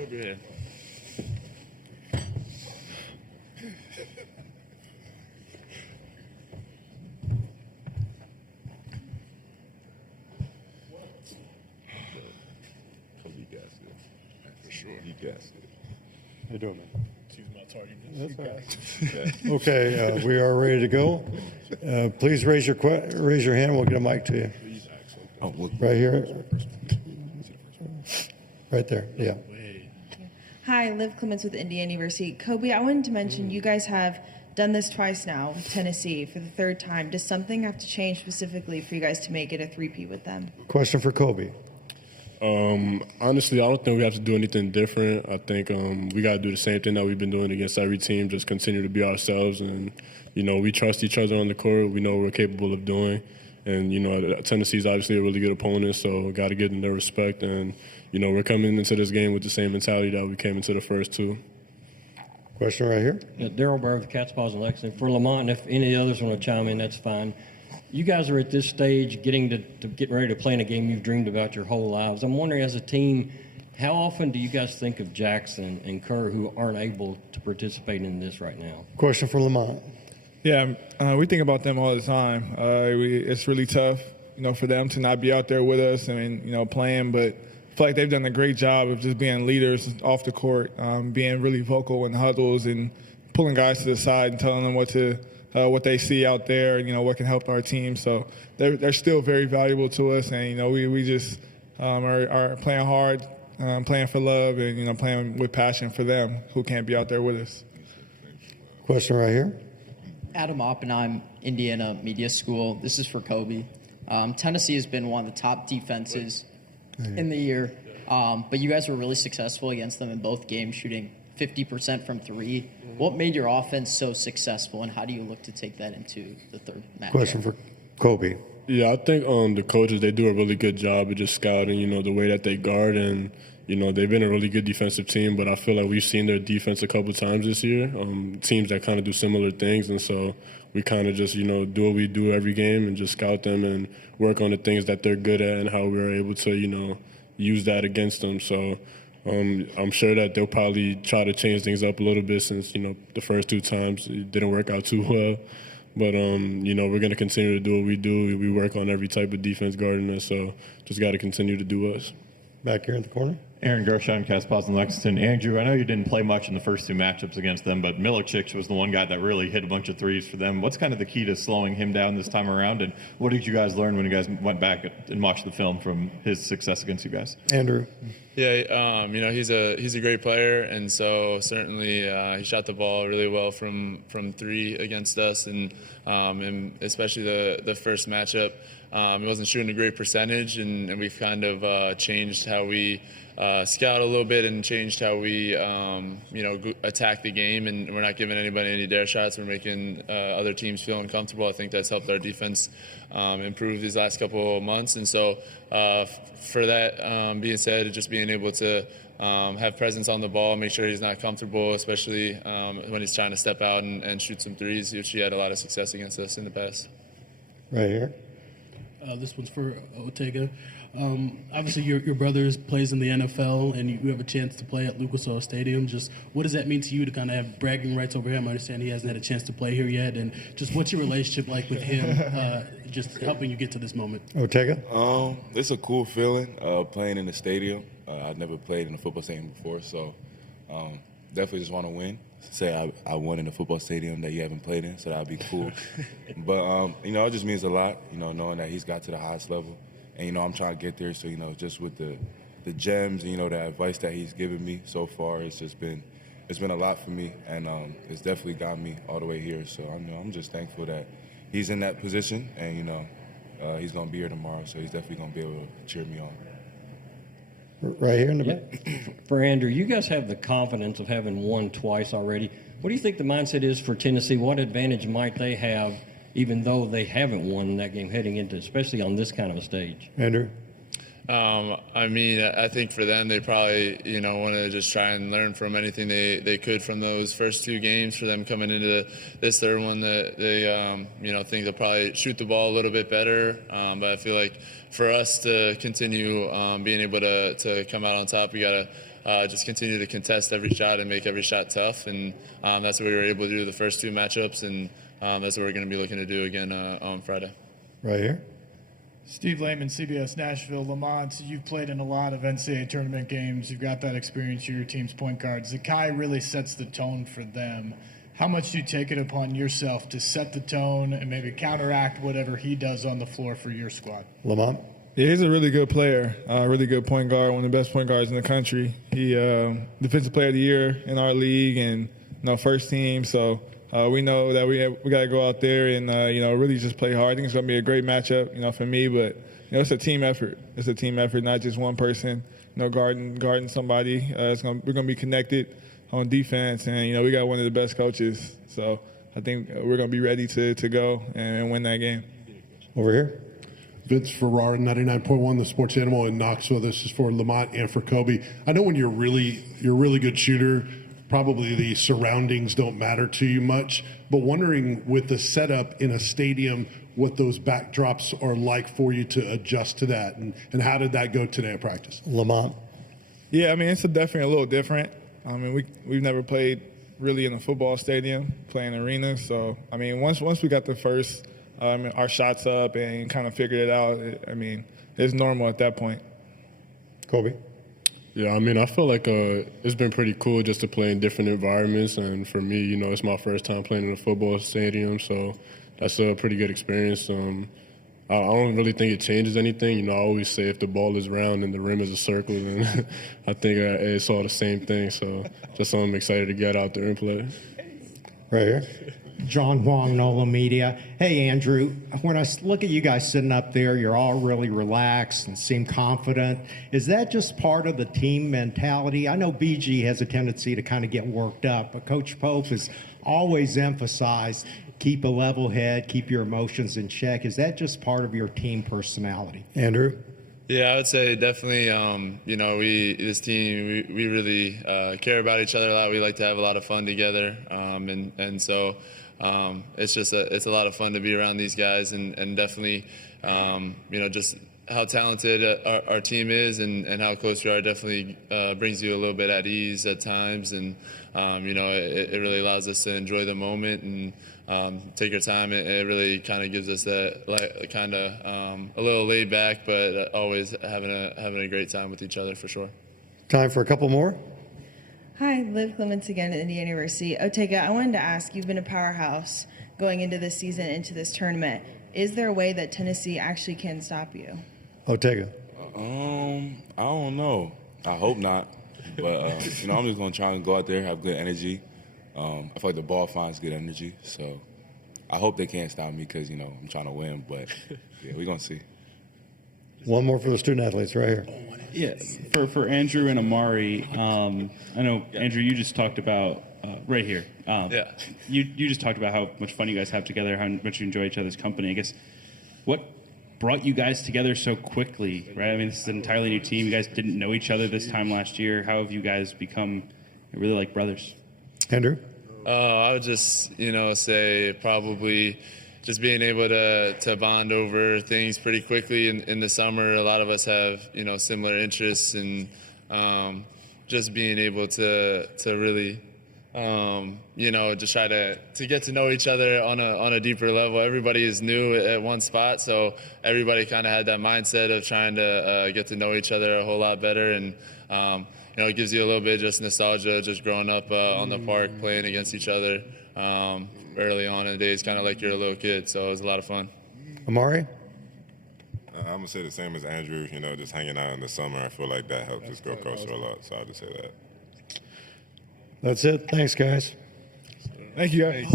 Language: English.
Over here. You guys did. For sure. You guys did. How you doing, man? She's my target. That's all right. Okay, we are ready to go. Please raise your hand. We'll get a mic to you. Oh, well, Right here. Right there. Yeah. Hi, Liv Clements with Indiana University. Koby, I wanted to mention you guys have done this twice now with Tennessee for the third time. Does something have to change specifically for you guys to make it a three-peat with them? Question for Koby. Honestly, I don't think we have to do anything different. I think we got to do the same thing that we've been doing against every team, just continue to be ourselves. And, we trust each other on the court. We know what we're capable of doing. And, Tennessee's obviously a really good opponent, so got to give them their respect. And, we're coming into this game with the same mentality that we came into the first two. Question right here. Daryl Burr with Cat's Paws in Lexington. For Lamont, and if any others want to chime in, that's fine. You guys are at this stage getting ready to play in a game you've dreamed about your whole lives. I'm wondering, as a team, how often do you guys think of Jackson and Carr, who aren't able to participate in this right now? Question for Lamont. Yeah, we think about them all the time. It's really tough, for them to not be out there with us. I mean, playing, but I feel like they've done a great job of just being leaders off the court, being really vocal in huddles and pulling guys to the side and telling them what they see out there, what can help our team. So they're still very valuable to us, and we just are playing hard, playing for love, and playing with passion for them who can't be out there with us. Question right here. Adam Oppenheim, Indiana Media School. This is for Koby. Tennessee has been one of the top defenses in the year, but you guys were really successful against them in both games, shooting 50% from three. What made your offense so successful, and how do you look to take that into the third match? Question for Koby. Yeah, I think the coaches, they do a really good job of just scouting, the way that they guard. And, they've been a really good defensive team, but I feel like we've seen their defense a couple times this year, teams that kind of do similar things. And so we kind of just, do what we do every game and just scout them and work on the things that they're good at and how we're able to, use that against them. So I'm sure that they'll probably try to change things up a little bit since, the first two times it didn't work out too well. But, we're going to continue to do what we do. We work on every type of defense guarding us, so just got to continue to do us. Back here in the corner. Aaron Gershon, Cat's Paws in Lexington. Andrew, I know you didn't play much in the first two matchups against them, but Milicic was the one guy that really hit a bunch of threes for them. What's kind of the key to slowing him down this time around, and what did you guys learn when you guys went back and watched the film from his success against you guys? Andrew. Yeah, he's a great player, and so certainly he shot the ball really well from three against us, and especially the first matchup. He wasn't shooting a great percentage, and we've kind of changed how we scout a little bit and changed how we attack the game, and we're not giving anybody any dare shots. We're making other teams feel uncomfortable. I think that's helped our defense improve these last couple of months, and so for that being said, just being able to have presence on the ball, make sure he's not comfortable, especially when he's trying to step out and shoot some threes, which he had a lot of success against us in the past. Right here. This one's for Otega. Obviously, your brother plays in the NFL, and you have a chance to play at Lucas Oil Stadium. Just what does that mean to you to kind of have bragging rights over him? I understand he hasn't had a chance to play here yet, and just what's your relationship like with him, just helping you get to this moment? Otega? It's a cool feeling playing in the stadium. I've never played in a football stadium before, so definitely just want to win. Say I won in a football stadium that you haven't played in, so that'd be cool. But, it just means a lot, knowing that he's got to the highest level. And, I'm trying to get there. So, just with the gems, the advice that he's given me so far, it's been a lot for me. And it's definitely got me all the way here. So, I'm just thankful that he's in that position. And, he's going to be here tomorrow. So he's definitely going to be able to cheer me on. Right here in the back. For Andrew, you guys have the confidence of having won twice already. What do you think the mindset is for Tennessee? What advantage might they have, even though they haven't won that game heading into, especially on this kind of a stage? Andrew? I mean, I think for them, they probably, want to just try and learn from anything they could from those first 2 games. For them coming into this third one, that they, think they'll probably shoot the ball a little bit better. But I feel like for us to continue being able to come out on top, we got to just continue to contest every shot and make every shot tough. And that's what we were able to do the first 2 matchups. And that's what we're going to be looking to do again on Friday. Right here. Steve Lehman, CBS Nashville. Lamont, you've played in a lot of NCAA tournament games. You've got that experience. You're your team's point guard. Zakai really sets the tone for them. How much do you take it upon yourself to set the tone and maybe counteract whatever he does on the floor for your squad? Lamont? Yeah, he's a really good player, really good point guard, one of the best point guards in the country. He defensive player of the year in our league and first team. So we know that we got to go out there and really just play hard. I think it's going to be a great matchup, for me. But it's a team effort. It's a team effort, not just one person, guarding somebody. We're going to be connected on defense, and we got one of the best coaches. So I think we're going to be ready to go and win that game. Over here. Vince Ferrara, 99.1, the Sports Animal in Knoxville. This is for Lamont and for Koby. I know when you're a really good shooter, probably the surroundings don't matter to you much, but wondering with the setup in a stadium, what those backdrops are like for you to adjust to that, and how did that go today at practice? Lamont. Yeah, I mean, it's definitely a little different. I mean, we've never played really in a football stadium, playing arenas. So, I mean, once we got the first our shots up and kind of figured it out, it's normal at that point. Koby? Yeah, I mean, I feel like it's been pretty cool just to play in different environments. And for me, it's my first time playing in a football stadium, so that's a pretty good experience. I don't really think it changes anything. I always say if the ball is round and the rim is a circle, then I think it's all the same thing. So just I'm excited to get out there and play. Right here. John Huang, NOLA Media. Hey, Andrew, when I look at you guys sitting up there, you're all really relaxed and seem confident. Is that just part of the team mentality? I know BG has a tendency to kind of get worked up, but Coach Pope has always emphasized keep a level head, keep your emotions in check. Is that just part of your team personality? Andrew? Yeah, I would say definitely, this team, we really care about each other a lot. We like to have a lot of fun together. And so it's a lot of fun to be around these guys and definitely, just how talented our team is and how close we are definitely brings you a little bit at ease at times. And, it really allows us to enjoy the moment and take our time. It really kind of gives us that a little laid back, but always having a great time with each other for sure. Time for a couple more. Hi, Liv Clements again at Indiana University. Otega, I wanted to ask, you've been a powerhouse going into this season, into this tournament. Is there a way that Tennessee actually can stop you? Otega. I don't know. I hope not. But, I'm just going to try and go out there, have good energy. I feel like the ball finds good energy. So I hope they can't stop me because, I'm trying to win. But, yeah, we're going to see. One more for the student athletes right here. Yeah, for Andrew and Amari, I know, Andrew, you just talked about, right here. You just talked about how much fun you guys have together, how much you enjoy each other's company. I guess, what brought you guys together so quickly, right? I mean, this is an entirely new team. You guys didn't know each other this time last year. How have you guys become really like brothers? Andrew? I would just, say probably just being able to bond over things pretty quickly in the summer. A lot of us have, similar interests and just being able to really, just try to get to know each other on a deeper level. Everybody is new at one spot, so everybody kind of had that mindset of trying to get to know each other a whole lot better. And, it gives you a little bit just nostalgia, just growing up on the park, playing against each other early on in the days, kind of like you're a little kid. So it was a lot of fun. Amari? I'm going to say the same as Andrew, just hanging out in the summer. I feel like that helps us grow closer a lot, so I'll just say that. That's it. Thanks, guys. Thank you, guys.